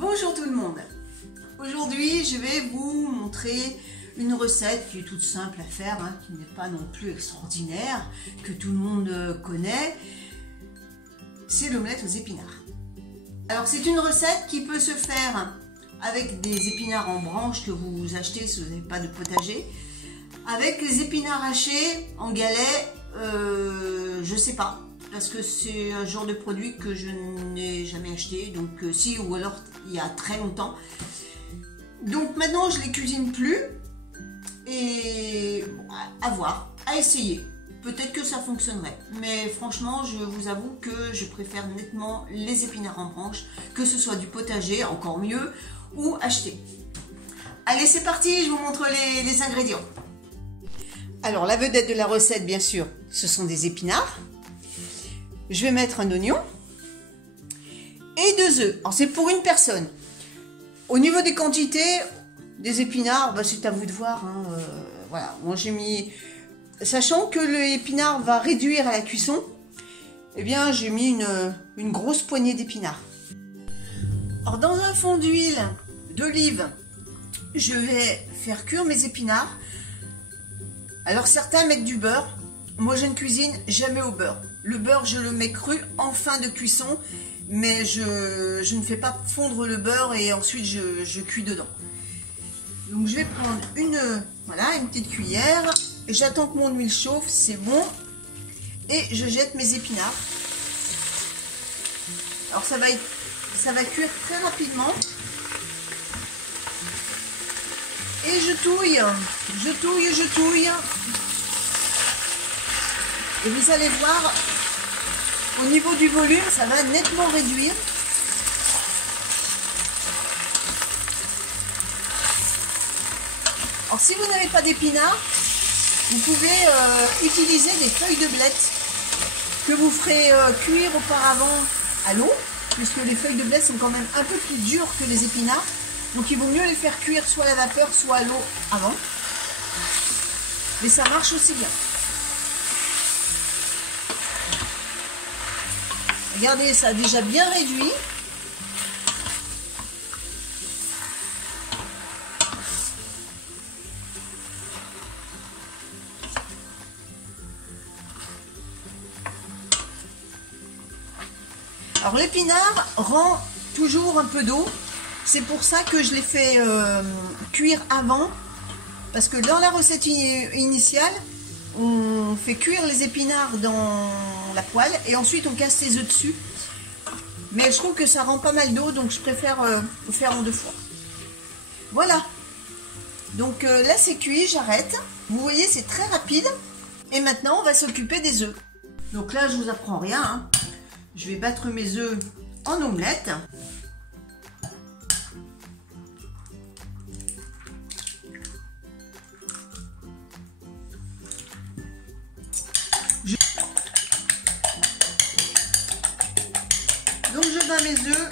Bonjour tout le monde. Aujourd'hui je vais vous montrer une recette qui est toute simple à faire, qui n'est pas non plus extraordinaire, que tout le monde connaît. C'est l'omelette aux épinards. Alors c'est une recette qui peut se faire avec des épinards en branches que vous achetez si vous n'avez pas de potager, avec les épinards hachés en galets, je sais pas. Parce que c'est un genre de produit que je n'ai jamais acheté, donc si, ou alors il y a très longtemps. Donc maintenant je les cuisine plus, et bon, à voir, à essayer. Peut-être que ça fonctionnerait, mais franchement je vous avoue que je préfère nettement les épinards en branches, que ce soit du potager, encore mieux, ou acheté. Allez, c'est parti, je vous montre les ingrédients. Alors la vedette de la recette, bien sûr, ce sont des épinards. Je vais mettre un oignon et 2 œufs. Alors c'est pour une personne. Au niveau des quantités des épinards, bah, c'est à vous de voir. Voilà, moi j'ai mis, sachant que l'épinard va réduire à la cuisson, eh bien j'ai mis une grosse poignée d'épinards. Alors dans un fond d'huile d'olive, je vais faire cuire mes épinards. Alors certains mettent du beurre. Moi je ne cuisine jamais au beurre. Le beurre je le mets cru en fin de cuisson, mais je ne fais pas fondre le beurre et ensuite je cuis dedans. Donc je vais prendre une petite cuillère, et j'attends que mon huile chauffe, c'est bon, et je jette mes épinards. Alors ça va cuire très rapidement. Et je touille. Et vous allez voir, au niveau du volume, ça va nettement réduire. Alors si vous n'avez pas d'épinards, vous pouvez utiliser des feuilles de blette que vous ferez cuire auparavant à l'eau, puisque les feuilles de blette sont quand même un peu plus dures que les épinards. Donc il vaut mieux les faire cuire soit à la vapeur, soit à l'eau avant. Mais ça marche aussi bien. Regardez, ça a déjà bien réduit. Alors l'épinard rend toujours un peu d'eau. C'est pour ça que je l'ai fait cuire avant. Parce que dans la recette initiale, on fait cuire les épinards dans la poêle et ensuite on casse les œufs dessus. Mais je trouve que ça rend pas mal d'eau, donc je préfère le faire en 2 fois. Voilà. Donc là c'est cuit, j'arrête. Vous voyez, c'est très rapide. Et maintenant on va s'occuper des œufs. Donc là je vous apprends rien. Je vais battre mes œufs en omelette. Donc je bats mes œufs.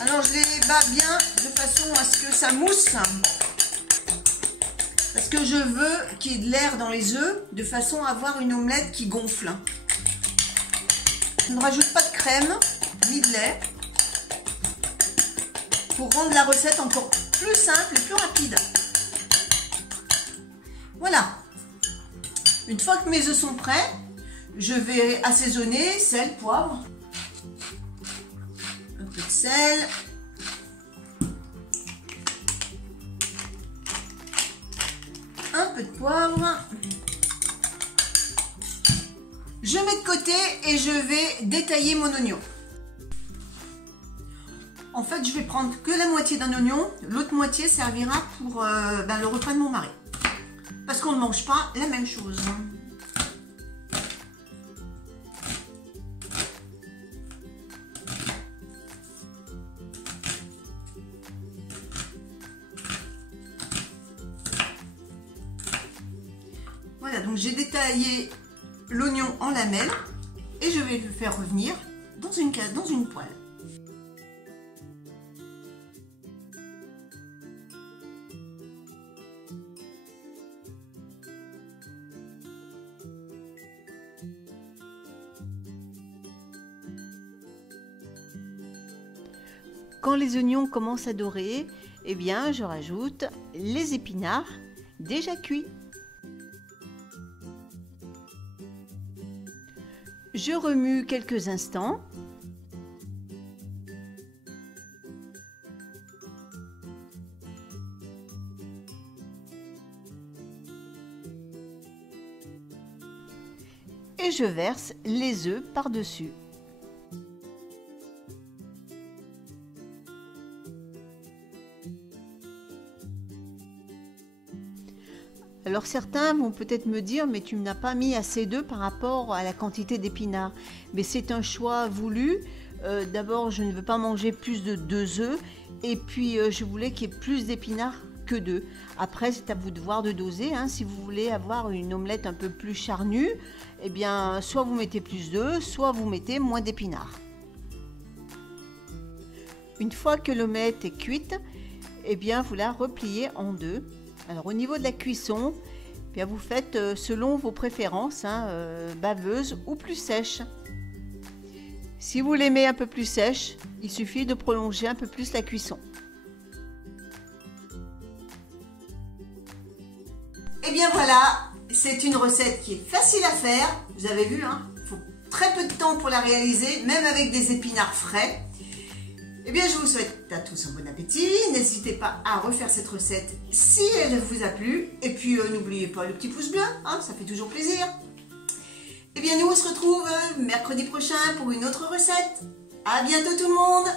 Alors je les bats bien de façon à ce que ça mousse. Parce que je veux qu'il y ait de l'air dans les œufs, de façon à avoir une omelette qui gonfle. Je ne rajoute pas de crème, ni de lait, pour rendre la recette encore plus simple et plus rapide. Voilà. Une fois que mes œufs sont prêts, je vais assaisonner, sel, poivre, un peu de sel, un peu de poivre. Je mets de côté et je vais détailler mon oignon. En fait, je vais prendre que la moitié d'un oignon, l'autre moitié servira pour le repas de mon mari. Parce qu'on ne mange pas la même chose. Voilà, donc j'ai détaillé l'oignon en lamelles et je vais le faire revenir dans une poêle. Quand les oignons commencent à dorer, eh bien, je rajoute les épinards déjà cuits. Je remue quelques instants. Et je verse les œufs par-dessus. Alors certains vont peut-être me dire, mais tu n'as pas mis assez d'œufs par rapport à la quantité d'épinards. Mais c'est un choix voulu. D'abord, je ne veux pas manger plus de 2 œufs. Et puis, je voulais qu'il y ait plus d'épinards que d'œufs. Après, c'est à vous de voir, de doser. Hein. Si vous voulez avoir une omelette un peu plus charnue, eh bien, soit vous mettez plus d'œufs, soit vous mettez moins d'épinards. Une fois que l'omelette est cuite, eh bien, vous la repliez en deux. Alors au niveau de la cuisson, eh bien, vous faites selon vos préférences, hein, baveuse ou plus sèche. Si vous l'aimez un peu plus sèche, il suffit de prolonger un peu plus la cuisson. Et bien voilà, c'est une recette qui est facile à faire. Vous avez vu, hein, il faut très peu de temps pour la réaliser, même avec des épinards frais. Eh bien, je vous souhaite à tous un bon appétit. N'hésitez pas à refaire cette recette si elle vous a plu. Et puis, n'oubliez pas le petit pouce bleu, hein, ça fait toujours plaisir. Eh bien, nous, on se retrouve mercredi prochain pour une autre recette. À bientôt tout le monde!